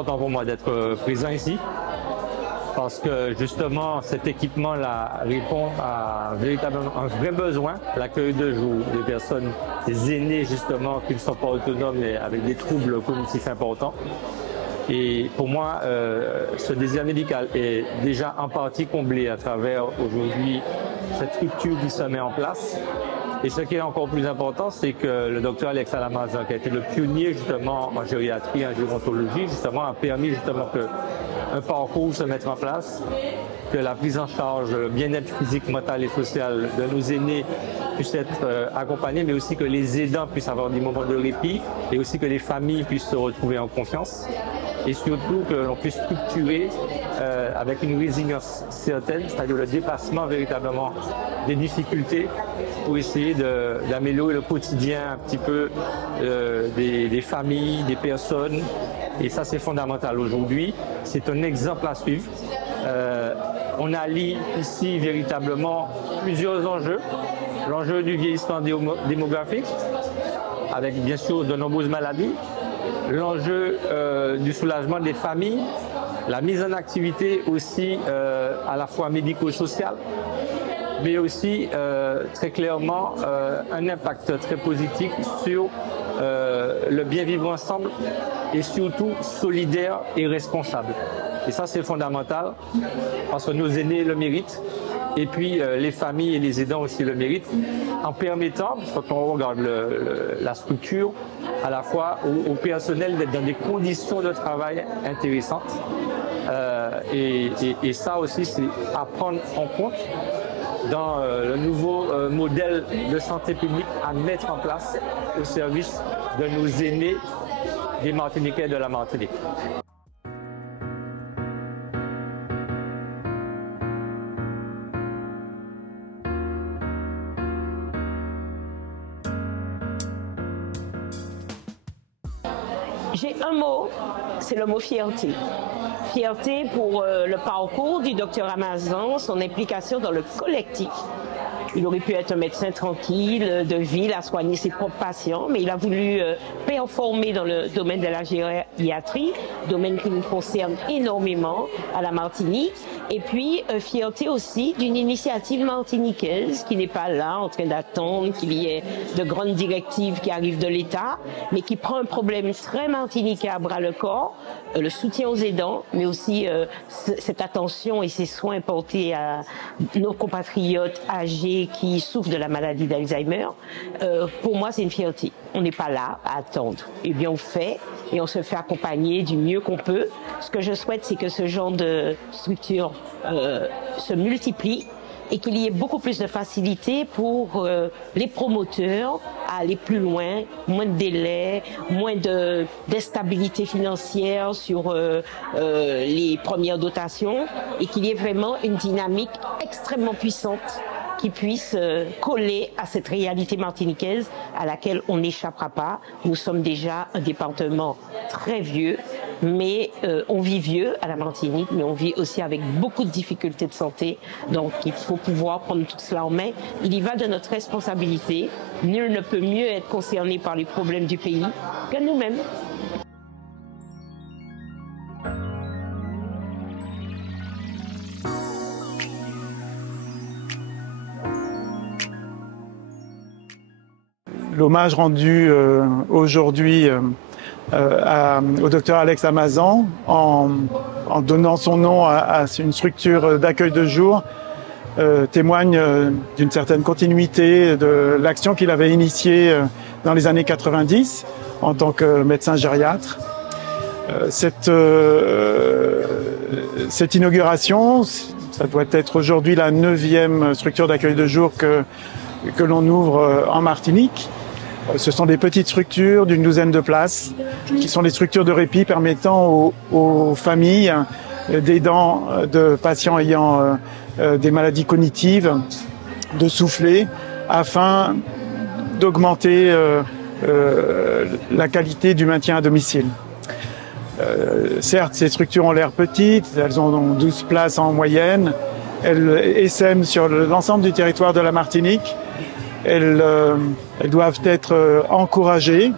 important pour moi d'être présent ici parce que justement cet équipement-là répond à véritablement un vrai besoin, l'accueil de jour des personnes, des aînés justement qui ne sont pas autonomes mais avec des troubles cognitifs importants. Et pour moi, ce désir médical est déjà en partie comblé à travers aujourd'hui cette structure qui se met en place. Et ce qui est encore plus important, c'est que le docteur Alex Alamazan, qui a été le pionnier justement en gériatrie, en gérontologie, justement, a permis justement qu'un parcours se mette en place, que la prise en charge, le bien-être physique, mental et social de nos aînés puisse être accompagné, mais aussi que les aidants puissent avoir des moments de répit et aussi que les familles puissent se retrouver en confiance. Et surtout que l'on puisse structurer avec une résilience certaine, c'est-à-dire le dépassement véritablement des difficultés pour essayer d'améliorer le quotidien un petit peu des familles, des personnes. Et ça, c'est fondamental aujourd'hui. C'est un exemple à suivre. On allie ici véritablement plusieurs enjeux. L'enjeu du vieillissement démographique, avec bien sûr de nombreuses maladies. L'enjeu du soulagement des familles, la mise en activité aussi à la fois médico-sociale, mais aussi très clairement un impact très positif sur le bien vivre ensemble et surtout solidaire et responsable. Et ça, c'est fondamental parce que nos aînés le méritent. Et puis les familles et les aidants aussi le méritent, en permettant, quand on regarde la structure, à la fois au personnel d'être dans des conditions de travail intéressantes. Et ça aussi, c'est à prendre en compte dans le nouveau modèle de santé publique à mettre en place au service de nos aînés des Martiniquais et de la Martinique. J'ai un mot, c'est le mot fierté. Fierté pour le parcours du docteur Alamazan, son implication dans le collectif. Il aurait pu être un médecin tranquille, de ville, à soigner ses propres patients, mais il a voulu performer dans le domaine de la gériatrie, domaine qui nous concerne énormément à la Martinique. Et puis, fierté aussi d'une initiative martiniquaise qui n'est pas là en train d'attendre qu'il y ait de grandes directives qui arrivent de l'État, mais qui prend un problème très martiniquais à bras le corps, le soutien aux aidants, mais aussi cette attention et ces soins portés à nos compatriotes âgés qui souffrent de la maladie d'Alzheimer. Pour moi, c'est une fierté. On n'est pas là à attendre. Eh bien, on fait et on se fait accompagner du mieux qu'on peut. Ce que je souhaite, c'est que ce genre de structure se multiplie et qu'il y ait beaucoup plus de facilité pour les promoteurs à aller plus loin, moins de délais, moins d'instabilité financière sur les premières dotations et qu'il y ait vraiment une dynamique extrêmement puissante qui puisse coller à cette réalité martiniquaise à laquelle on n'échappera pas. Nous sommes déjà un département très vieux, mais on vit vieux à la Martinique, mais on vit aussi avec beaucoup de difficultés de santé. Donc il faut pouvoir prendre tout cela en main. Il y va de notre responsabilité. Nul ne peut mieux être concerné par les problèmes du pays que nous-mêmes. L'hommage rendu aujourd'hui au docteur Alex Alamazan en donnant son nom à une structure d'accueil de jour témoigne d'une certaine continuité de l'action qu'il avait initiée dans les années 90 en tant que médecin gériatre. Cette inauguration, ça doit être aujourd'hui la 9e structure d'accueil de jour que l'on ouvre en Martinique. Ce sont des petites structures d'une douzaine de places qui sont des structures de répit permettant aux familles d'aidants de patients ayant des maladies cognitives de souffler afin d'augmenter la qualité du maintien à domicile. Certes, ces structures ont l'air petites, elles ont 12 places en moyenne, elles essaiment sur l'ensemble du territoire de la Martinique. Elles doivent être encouragées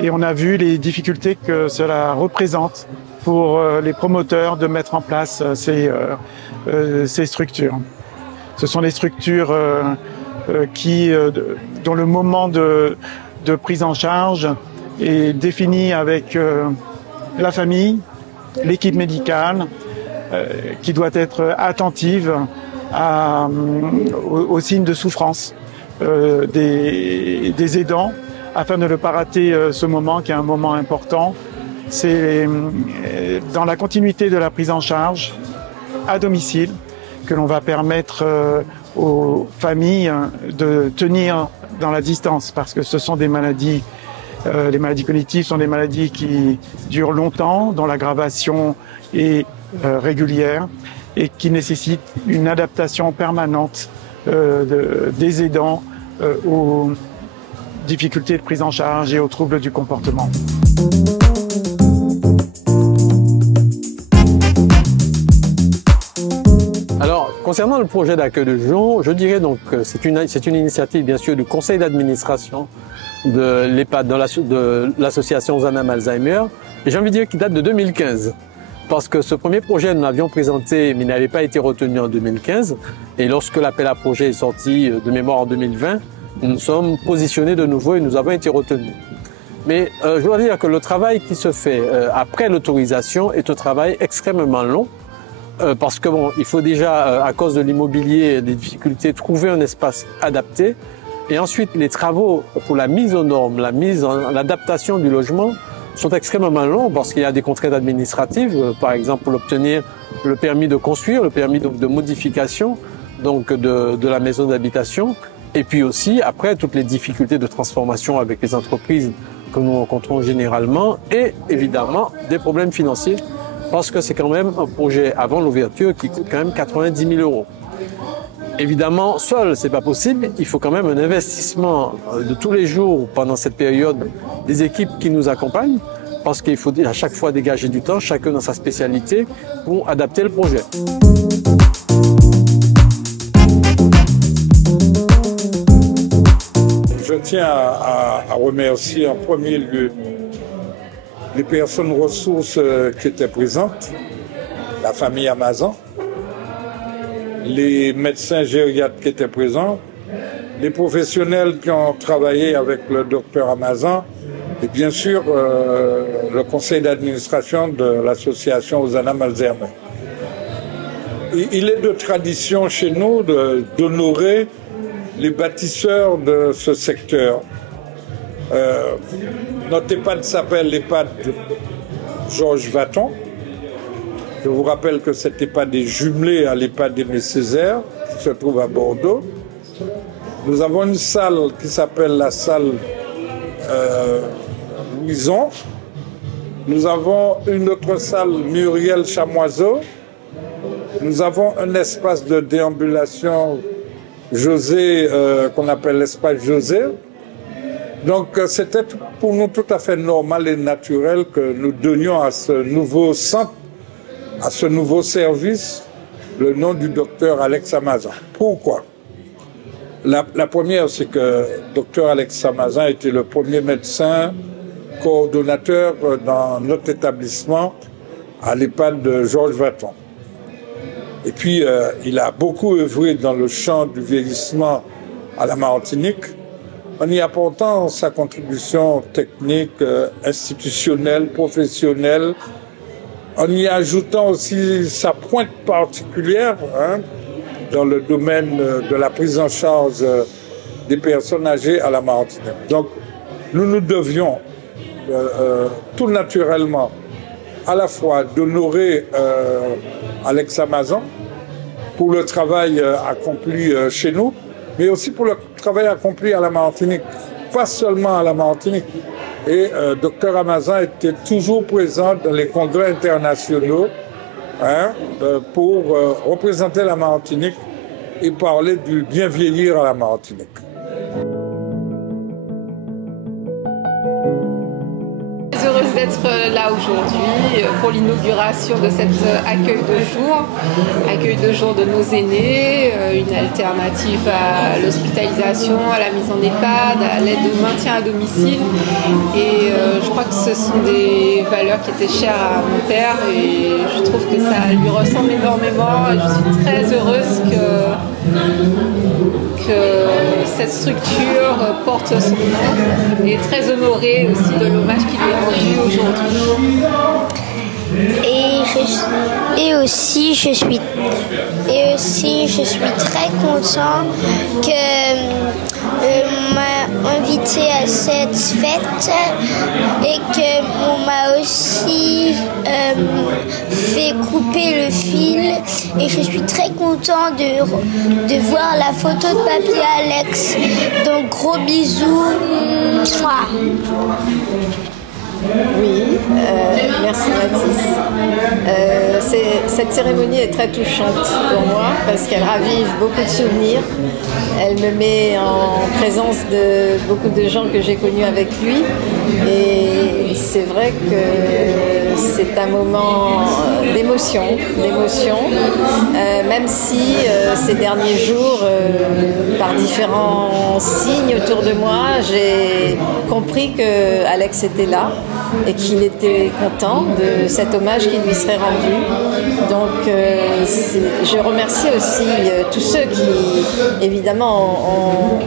et on a vu les difficultés que cela représente pour les promoteurs de mettre en place ces structures. Ce sont des structures dont le moment de prise en charge est défini avec la famille, l'équipe médicale, qui doit être attentive aux signes de souffrance des aidants, afin de ne pas rater ce moment qui est un moment important. C'est dans la continuité de la prise en charge à domicile que l'on va permettre aux familles de tenir dans la distance, parce que ce sont des maladies, les maladies cognitives sont des maladies qui durent longtemps, dont l'aggravation est régulière et qui nécessitent une adaptation permanente des aidants aux difficultés de prise en charge et aux troubles du comportement. Alors, concernant le projet d'accueil de jour, je dirais donc que c'est une initiative bien sûr du conseil d'administration de l'EHPAD, de l'association Zanam Alzheimer, et j'ai envie de dire qu'il date de 2015. Parce que ce premier projet, nous l'avions présenté, mais il n'avait pas été retenu en 2015. Et lorsque l'appel à projet est sorti de mémoire en 2020, nous nous sommes positionnés de nouveau et nous avons été retenus. Mais je dois dire que le travail qui se fait après l'autorisation est un travail extrêmement long. Parce que bon, il faut déjà, à cause de l'immobilier, des difficultés, trouver un espace adapté. Et ensuite, les travaux pour la mise aux normes, l'adaptation du logement sont extrêmement longs parce qu'il y a des contraintes administratives, par exemple pour obtenir le permis de construire, le permis de modification donc de la maison d'habitation, et puis aussi après toutes les difficultés de transformation avec les entreprises que nous rencontrons généralement, et évidemment des problèmes financiers parce que c'est quand même un projet avant l'ouverture qui coûte quand même 90 000 €. Évidemment, seul, c'est pas possible. Il faut quand même un investissement de tous les jours pendant cette période des équipes qui nous accompagnent, parce qu'il faut à chaque fois dégager du temps, chacun dans sa spécialité, pour adapter le projet. Je tiens à remercier en premier lieu les personnes ressources qui étaient présentes, la famille Amazon, les médecins gériatres qui étaient présents, les professionnels qui ont travaillé avec le docteur Amazon et bien sûr le conseil d'administration de l'association Zanam Alzheimer. Il est de tradition chez nous d'honorer les bâtisseurs de ce secteur. Notre EHPAD s'appelle l'EHPAD Georges Vaton. Je vous rappelle que cette EHPAD est jumelée à l'EHPAD Aimé Césaire, qui se trouve à Bordeaux. Nous avons une salle qui s'appelle la salle Louison. Nous avons une autre salle Muriel Chamoiseau. Nous avons un espace de déambulation José, qu'on appelle l'espace José. Donc c'était pour nous tout à fait normal et naturel que nous donnions à ce nouveau centre, à ce nouveau service, le nom du docteur Alex Amazon. Pourquoi? La première, c'est que docteur Alex Amazon était le premier médecin coordonnateur dans notre établissement à l'EHPAD de Georges Vaton. Et puis, il a beaucoup œuvré dans le champ du vieillissement à la Martinique, en y apportant sa contribution technique, institutionnelle, professionnelle, en y ajoutant aussi sa pointe particulière dans le domaine de la prise en charge des personnes âgées à la Martinique. Donc, nous nous devions tout naturellement à la fois d'honorer Alex Amazon pour le travail accompli chez nous, mais aussi pour le travail accompli à la Martinique, pas seulement à la Martinique. Et Dr Amazon était toujours présent dans les congrès internationaux pour représenter la Martinique et parler du bien vieillir à la Martinique. Heureuse d'être d'être là aujourd'hui pour l'inauguration de cet accueil de jour de nos aînés, une alternative à l'hospitalisation, à la mise en EHPAD, à l'aide au maintien à domicile. Et je crois que ce sont des valeurs qui étaient chères à mon père et je trouve que ça lui ressemble énormément. Et je suis très heureuse que cette structure porte son nom et très honorée aussi de l'hommage qui lui est rendu aujourd'hui. Et aussi, je suis très content qu'on m'a invité à cette fête et qu'on m'a aussi fait couper le fil. Et je suis très content de voir la photo de papy Alex. Donc gros bisous. Mouah. Oui, merci Mathis. Cette cérémonie est très touchante pour moi parce qu'elle ravive beaucoup de souvenirs. Elle me met en présence de beaucoup de gens que j'ai connus avec lui. Et c'est vrai que c'est un moment d'émotion, même si ces derniers jours, par différents signes autour de moi, j'ai compris que Alex était là et qu'il était content de cet hommage qui lui serait rendu. Donc je remercie aussi tous ceux qui évidemment ont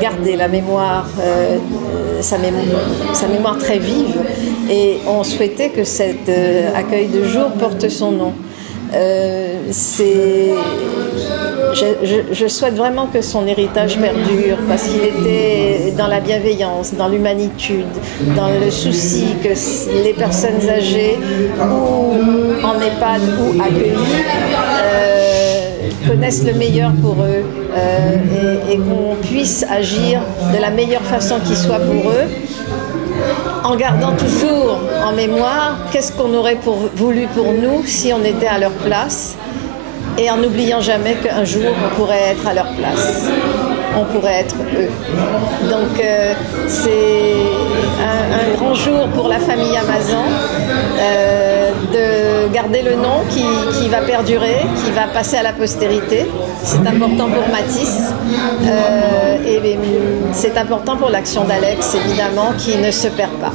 gardé la mémoire, sa mémoire très vive et ont souhaité que cet accueil de jour porte son nom. Je souhaite vraiment que son héritage perdure parce qu'il était dans la bienveillance, dans l'humanitude, dans le souci que les personnes âgées ou en EHPAD ou accueillies connaissent le meilleur pour eux et qu'on puisse agir de la meilleure façon qui soit pour eux, en gardant toujours en mémoire qu'est-ce qu'on aurait voulu pour nous si on était à leur place et en n'oubliant jamais qu'un jour on pourrait être à leur place, on pourrait être eux. Donc c'est un grand jour pour la famille Amazan de garder le nom qui va perdurer, qui va passer à la postérité. C'est important pour Mathis et c'est important pour l'action d'Alex évidemment qui ne se perd pas.